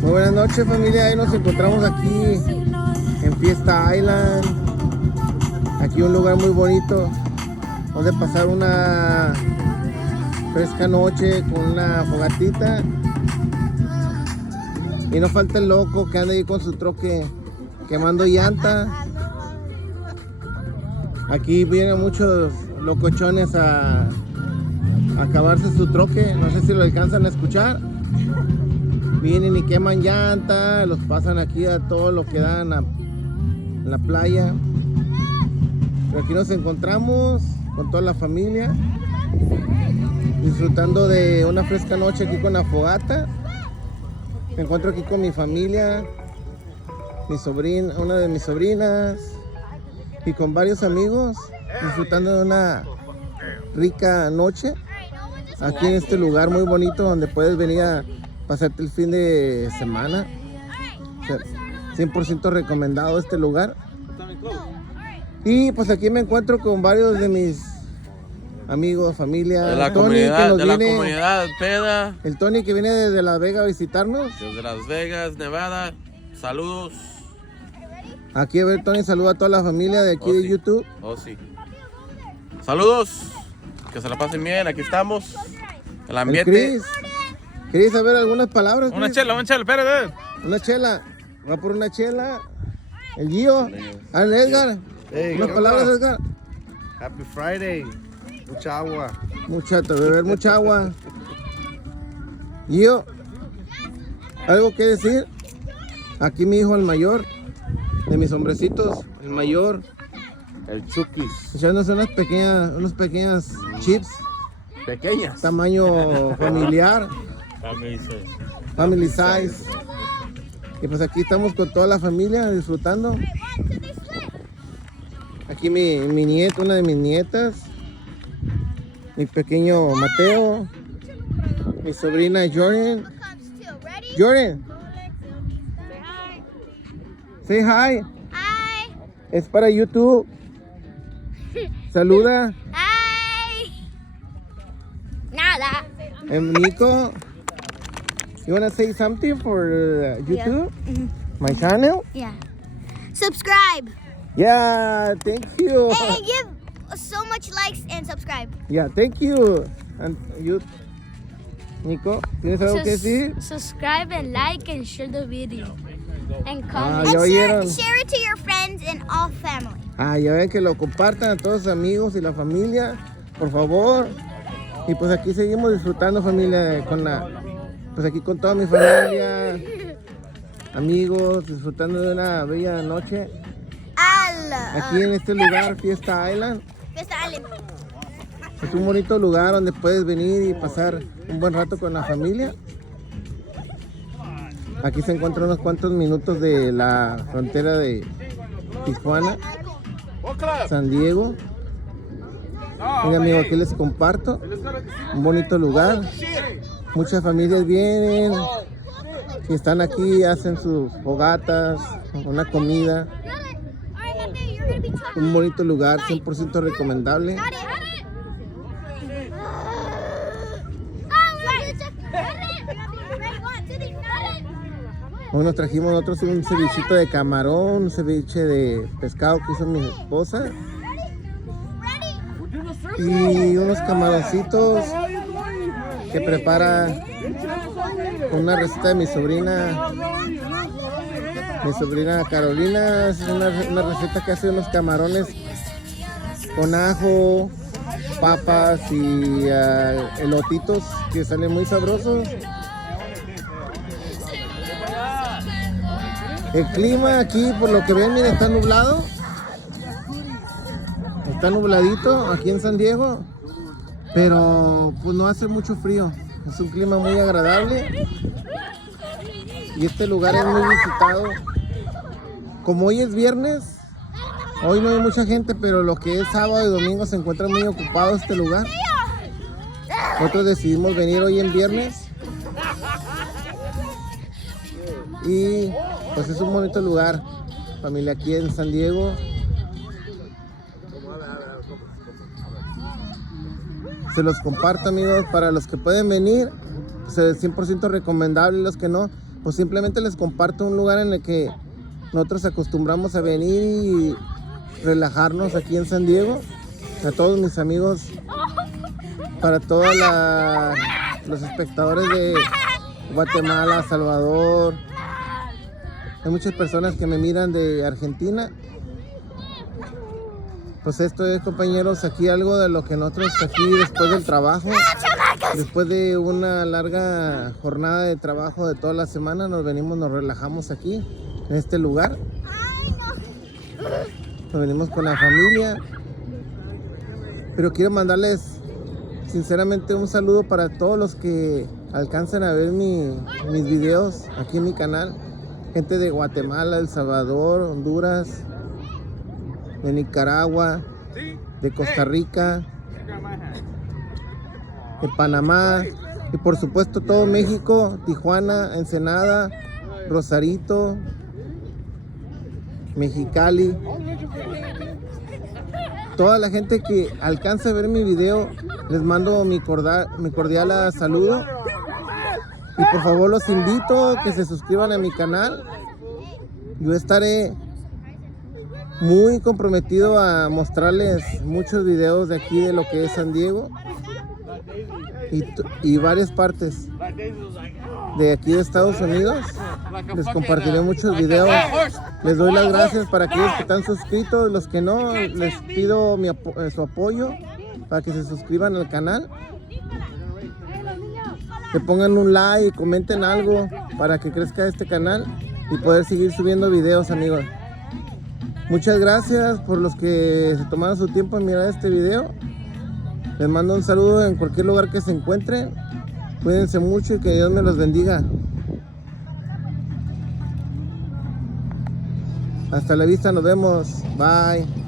Muy buenas noches, familia. Ahí nos encontramos aquí en Fiesta Island. Aquí un lugar muy bonito donde pasar una fresca noche con una fogatita. Y no falta el loco que anda ahí con su troque quemando llanta. Aquí vienen muchos locochones a acabarse su troque. No sé si lo alcanzan a escuchar. Vienen y queman llanta, los pasan aquí a todo lo que dan en la playa. Pero aquí nos encontramos con toda la familia, disfrutando de una fresca noche aquí con la fogata. Me encuentro aquí con mi familia, mi sobrina, una de mis sobrinas, y con varios amigos, disfrutando de una rica noche aquí en este lugar muy bonito donde puedes venir a pasarte el fin de semana. 100% recomendado este lugar. Y pues aquí me encuentro con varios de mis amigos, familia. De la Tony, comunidad peda. El Tony que viene desde Las Vegas a visitarnos. Desde Las Vegas, Nevada. Saludos. Aquí, a ver, Tony, saluda a toda la familia de aquí de Sí. YouTube. Oh, sí. Saludos. Que se la pasen bien. Aquí estamos. El El ambiente. Chris. ¿Queréis saber algunas palabras? Una Chris? chela, espérate. Una chela. Va por una chela. El Gio. Al Edgar. Hey, Unas ¿qué palabras, onda? Edgar. Happy Friday. Mucha agua. Beber mucha agua. Gio, ¿algo que decir? Aquí mi hijo, el mayor, de mis hombrecitos, el mayor, El Chukis. echándose unas pequeñas chips, Pequeñas. tamaño familiar, family size. Y pues aquí estamos con toda la familia disfrutando. Aquí mi nieta, una de mis nietas, mi pequeño Mateo, mi sobrina Jordan. Jordan, say hi. Hi. Es para YouTube. Saluda. Hi. Nada. Nico, you wanna say something for YouTube? My channel? Yeah. Subscribe. Yeah, thank you. And give so much likes and subscribe. Yeah, thank you. And you, Nico, ¿tienes algo que decir? Subscribe and like and share the video. And Ah, comment. ya And oyeron. share it to your friends and all family. Ah, ya ven que lo compartan a todos sus amigos y la familia, por favor. Y pues aquí seguimos disfrutando, familia, pues aquí con toda mi familia, amigos, disfrutando de una bella noche aquí en este lugar, Fiesta Island. Es un bonito lugar donde puedes venir y pasar un buen rato con la familia. Aquí se encuentra unos cuantos minutos de la frontera de Tijuana, San Diego. Mira, amigo, aquí les comparto un bonito lugar. Muchas familias vienen y están aquí, hacen sus fogatas, una comida. Un bonito lugar, 100% recomendable. Hoy nos trajimos nosotros un cevichito de camarón, un ceviche de pescado que hizo mi esposa. Y unos camaroncitos que prepara con una receta de mi sobrina Carolina. Es una receta que hace unos camarones con ajo, papas y elotitos que salen muy sabrosos. El clima aquí, por lo que ven, miren, está nublado. Está nubladito aquí en San Diego, pero pues no hace mucho frío. Es un clima muy agradable y este lugar es muy visitado. Como hoy es viernes, hoy no hay mucha gente, pero lo que es sábado y domingo se encuentra muy ocupado este lugar. Nosotros decidimos venir hoy en viernes y pues es un bonito lugar, familia, aquí en San Diego. Se los comparto, amigos, para los que pueden venir. pues, 100% recomendable. Los que no, pues simplemente les comparto un lugar en el que nosotros acostumbramos a venir y relajarnos aquí en San Diego. A todos mis amigos, para todos los espectadores de Guatemala, Salvador. Hay muchas personas que me miran de Argentina. Pues esto es, compañeros, aquí algo de lo que nosotros aquí después del trabajo, después de una larga jornada de trabajo de toda la semana, nos venimos, nos relajamos aquí, en este lugar. Nos venimos con la familia. Pero quiero mandarles sinceramente un saludo para todos los que alcancen a ver mis videos aquí en mi canal. Gente de Guatemala, El Salvador, Honduras, de Nicaragua, de Costa Rica, de Panamá y por supuesto todo México, Tijuana, Ensenada, Rosarito, Mexicali. Toda la gente que alcance a ver mi video, les mando mi cordial saludo. Y por favor los invito a que se suscriban a mi canal. Yo estaré muy comprometido a mostrarles muchos videos de aquí de lo que es San Diego y varias partes de aquí de Estados Unidos. Les compartiré muchos videos. Les doy las gracias para aquellos que están suscritos. Los que no, les pido su apoyo para que se suscriban al canal, que pongan un like y comenten algo para que crezca este canal y poder seguir subiendo videos, amigos. Muchas gracias por los que se tomaron su tiempo en mirar este video. Les mando un saludo en cualquier lugar que se encuentren. Cuídense mucho y que Dios me los bendiga. Hasta la vista, nos vemos. Bye.